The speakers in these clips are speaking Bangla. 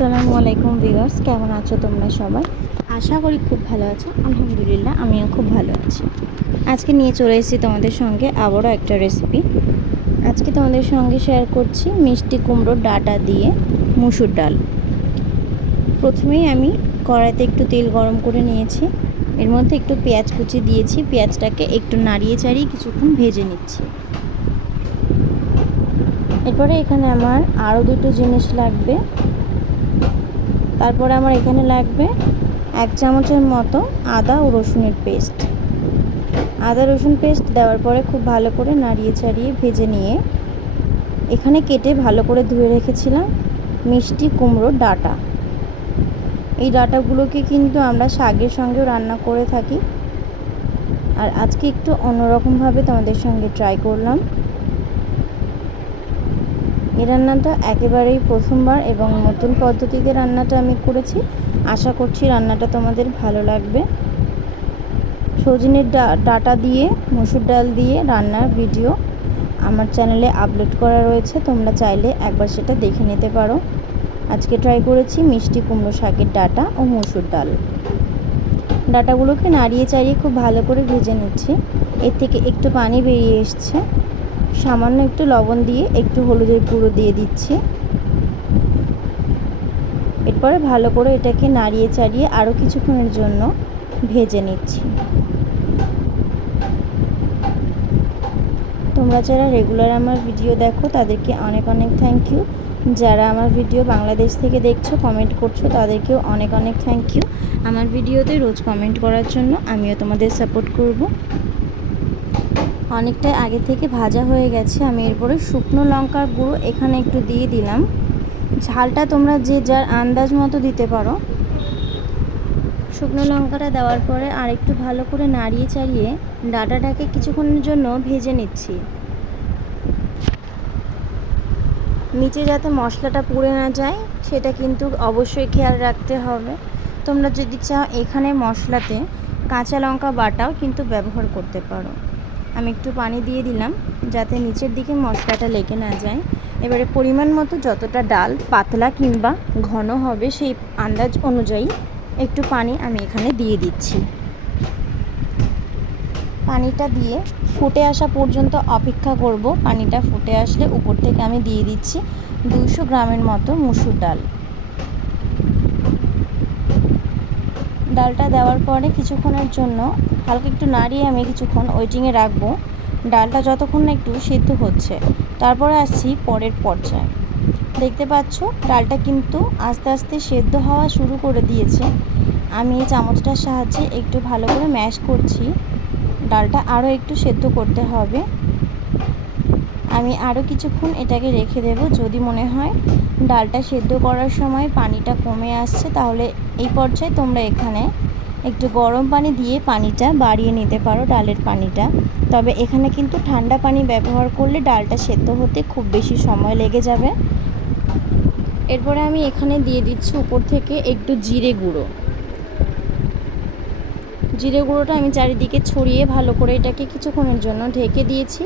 আসসালামু আলাইকুম ভিউয়ার্স, কেমন আছো তোমরা সবাই? আশা করি খুব ভালো আছো। আলহামদুলিল্লাহ, আমিও খুব ভালো আছি। আজকে নিয়ে চলে এসেছি তোমাদের সঙ্গে আবারও একটা রেসিপি আজকে তোমাদের সঙ্গে শেয়ার করছি মিষ্টি কুমড়োর ডাটা দিয়ে মুসুর ডাল। প্রথমেই আমি কড়াইতে একটু তেল গরম করে নিয়েছি। এর মধ্যে একটু পেঁয়াজ কুচি দিয়েছি। পেঁয়াজটাকে একটু নাড়িয়ে চাড়িয়ে কিছুক্ষণ ভেজে নিচ্ছি। এরপরে এখানে আমার আরও দুটো জিনিস লাগবে। তারপরে আমার এখানে লাগবে এক চামচের মতো আদা ও রসুনের পেস্ট। আদা, রসুন পেস্ট দেওয়ার পরে খুব ভালো করে নাড়িয়ে চাড়িয়ে ভেজে নিয়ে এখানে কেটে ভালো করে ধুয়ে রেখেছিলাম মিষ্টি কুমড়োর ডাটা। এই ডাটাগুলোকে কিন্তু আমরা শাকের সঙ্গেও রান্না করে থাকি। আর আজকে একটু অন্যরকমভাবে তোমাদের সঙ্গে ট্রাই করলাম। এই রান্নাটা একেবারেই প্রথমবার এবং নতুন পদ্ধতিতে রান্নাটা আমি করেছি। আশা করছি রান্নাটা তোমাদের ভালো লাগবে। সজনের ডাটা দিয়ে, মসুর ডাল দিয়ে রান্নার ভিডিও আমার চ্যানেলে আপলোড করা রয়েছে। তোমরা চাইলে একবার সেটা দেখে নিতে পারো। আজকে ট্রাই করেছি মিষ্টি কুমড়ো শাকের ডাটা ও মসুর ডাল। ডাটাগুলোকে নাড়িয়ে চাড়িয়ে খুব ভালো করে ভেজে নিচ্ছি। এর থেকে একটু পানি বেরিয়ে এসছে। সামান্য একটু লবণ দিয়ে একটু হলুদের গুঁড়ো দিয়ে দিচ্ছি। এরপরে ভালো করে এটাকে নাড়িয়ে চাড়িয়ে আরও কিছুক্ষণের জন্য ভেজে নিচ্ছি। তোমরা যারা রেগুলার আমার ভিডিও দেখো, তাদেরকে অনেক অনেক থ্যাংক ইউ যারা আমার ভিডিও বাংলাদেশ থেকে দেখছ কমেন্ট করছ, তাদেরকেও অনেক অনেক থ্যাংক ইউ আমার ভিডিওতে রোজ কমেন্ট করার জন্য আমিও তোমাদের সাপোর্ট করব। অনেকটাই আগে থেকে ভাজা হয়ে গেছে। আমি এরপরে শুকনো লঙ্কার গুঁড়ো এখানে একটু দিয়ে দিলাম। ঝালটা তোমরা যে যার আন্দাজ মতো দিতে পারো। শুকনো লঙ্কাটা দেওয়ার পরে আর একটু ভালো করে নাড়িয়ে চাড়িয়ে ডাটাটাকে কিছুক্ষণের জন্য ভেজে নিচ্ছি। নিচে যাতে মশলাটা পুড়ে না যায়, সেটা কিন্তু অবশ্যই খেয়াল রাখতে হবে। তোমরা যদি চাও এখানে মশলাতে কাঁচা লঙ্কা বাটাও কিন্তু ব্যবহার করতে পারো। আমি একটু পানি দিয়ে দিলাম, যাতে নিচের দিকে মশলাটা লেগে না যায়। এবারে পরিমাণ মতো যতটা ডাল পাতলা কিংবা ঘন হবে সেই আন্দাজ অনুযায়ী একটু পানি আমি এখানে দিয়ে দিচ্ছি। পানিটা দিয়ে ফুটে আসা পর্যন্ত অপেক্ষা করব। পানিটা ফুটে আসলে উপর থেকে আমি দিয়ে দিচ্ছি দুশো গ্রামের মতো মুসুর ডাল। ডালটা দেওয়ার পরে কিছুক্ষণের জন্য হালকা একটু নাড়িয়ে আমি কিছুক্ষণ ওয়েটিংয়ে রাখব। ডালটা যতক্ষণ না একটু সিদ্ধ হচ্ছে। তারপরে আসছি পরের পর্যায়ে। দেখতে পাচ্ছ, ডালটা কিন্তু আস্তে আস্তে সেদ্ধ হওয়া শুরু করে দিয়েছে। আমি এই চামচটার সাহায্যে একটু ভালো করে ম্যাশ করছি। ডালটা আরও একটু সেদ্ধ করতে হবে। আমি আরও কিছুক্ষণ এটাকে রেখে দেব। যদি মনে হয় ডালটা সেদ্ধ করার সময় পানিটা কমে আসছে, তাহলে এই পর্যায়ে তোমরা এখানে একটু গরম পানি দিয়ে পানিটা বাড়িয়ে নিতে পারো ডালের পানিটা। তবে এখানে কিন্তু ঠান্ডা পানি ব্যবহার করলে ডালটা সেদ্ধ হতে খুব বেশি সময় লেগে যাবে। এরপরে আমি এখানে দিয়ে দিচ্ছি উপর থেকে একটু জিরে গুঁড়ো। জিরে গুঁড়োটা আমি চারিদিকে ছড়িয়ে ভালো করে এটাকে কিছুক্ষণের জন্য ঢেকে দিয়েছি।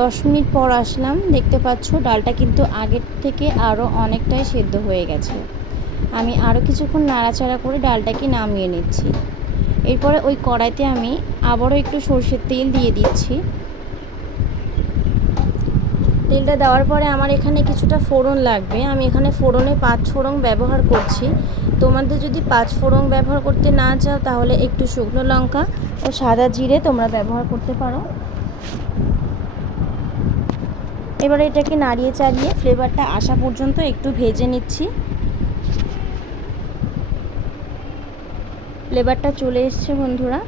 দশ মিনিট পর আসলাম। দেখতে পাচ্ছ, ডালটা কিন্তু আগের থেকে আরও অনেকটাই সেদ্ধ হয়ে গেছে। আমি আরও কিছুক্ষণ নাড়াচাড়া করে ডালটাকে নামিয়ে নিচ্ছি। এরপরে ওই কড়াইতে আমি আবারও একটু সর্ষের তেল দিয়ে দিচ্ছি। তেলটা দেওয়ার পরে আমার এখানে কিছুটা ফোড়ন লাগবে। আমি এখানে ফোড়নে পাঁচ ফোড়ন ব্যবহার করছি। তোমাদের যদি পাঁচ ফোড়ন ব্যবহার করতে না চাও, তাহলে একটু শুকনো লঙ্কা ও সাদা জিরে তোমরা ব্যবহার করতে পারো। এবারে এটাকে নাড়িয়ে চাড়িয়ে ফ্লেভারটা আসা পর্যন্ত একটু ভেজে নিচ্ছি। ফ্লেভারটা চলে এসছে বন্ধুরা।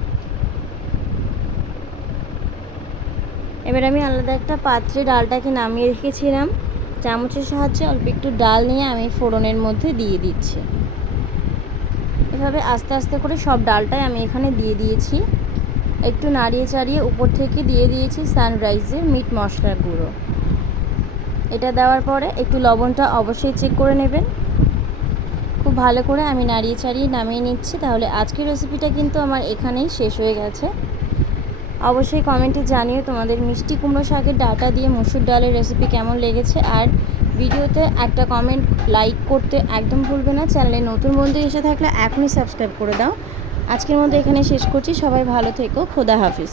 এবার আমি আলাদা একটা পাত্রে ডালটাকে নামিয়ে রেখেছিলাম। চামচের সাহায্যে অল্প একটু ডাল নিয়ে আমি ফোড়নের মধ্যে দিয়ে দিচ্ছি। এভাবে আস্তে আস্তে করে সব ডালটাই আমি এখানে দিয়ে দিয়েছি। একটু নাড়িয়ে চাড়িয়ে উপর থেকে দিয়ে দিয়েছি সানরাইজের মিট মশলার গুঁড়ো। এটা দেওয়ার পরে একটু লবণটা অবশ্যই চেক করে নেবেন। খুব ভালো করে আমি নাড়িয়ে চাড়িয়ে নামিয়ে নিচ্ছি, তাহলে আজকের রেসিপিটা কিন্তু আমার এখানেই শেষ হয়ে গেছে। অবশ্যই কমেন্টে জানিও তোমাদের মিষ্টি কুমড়ো শাকের ডাটা দিয়ে মুসুর ডালের রেসিপি কেমন লেগেছে, আর ভিডিওতে একটা কমেন্ট লাইক করতে একদম ভুলবে না চ্যানেলে নতুন বন্ধু এসে থাকলে এখনই সাবস্ক্রাইব করে দাও। আজকের মধ্যে এখানে শেষ করছি, সবাই ভালো থেকো, খোদা হাফিজ।